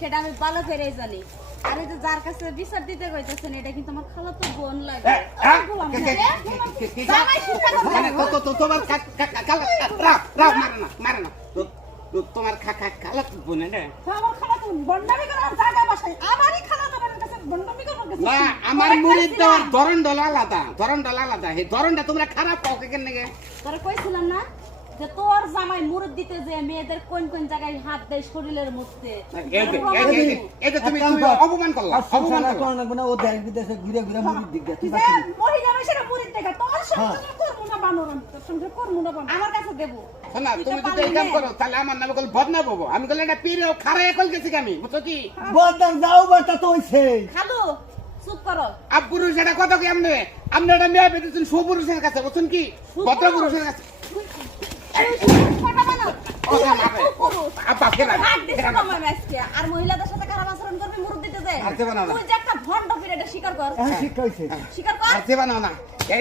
সেটা আমি ভালো করেই জানি। আর এই যে যার কাছে বিচার দিতে কইতেছেন এটা কিন্তু আমার খালাতো বোন লাগে। জামাই শিক্ষা করবে। তোমার মারে না তোমার খালাতো বোন না আমার খালাতো বন্ডামি করার জায়গা বাসায় আমারই খালাতো বোনের কাছে বন্ডামি করব গেছে না আমার মুরিদ দেওয়ার ধরন ডলা আলাদা এই ধরনটা তোমরা খারাপ পাও কেন নাকি তোরা কইছিলাম না যে তোর জামাই মুরদ দিতে যে মেয়েদের কোন কোন জায়গায় হাত দেয় শরীরের মধ্যে এই যে তুমি অপমান করলা ও দেশ বিদেশে ঘুরে ঘুরে মুড়ি দিক যে মহিলা মেশিনে মুরিদ দেখা তোর সঙ্গে করব না বানরন তোর সঙ্গে করব না বানর আমার কাছে দেব। শোনা তুমি যদি এই কাম করো তাহলে আমার নামে কল বদনাম হবো আমি কল এটা পীরে খারাপ কল গেছি আমি বুঝছো কি বদনাম যাও বাটা তো হইছে খালু চুপ করো। পুরুষ এটা কথা কি আপনি এটা মেয়ে পেতেছেন সুপুরুষের কাছে বুঝছেন কি ভদ্র পুরুষের কাছে আর মহিলাদের সাথে খারাপ আচরণ করবি মুরদ দিতে যায় তুই যে একটা ভণ্ড ফিরে এটা স্বীকার কর শিক্ষা হইছে স্বীকার কর আর দেবা না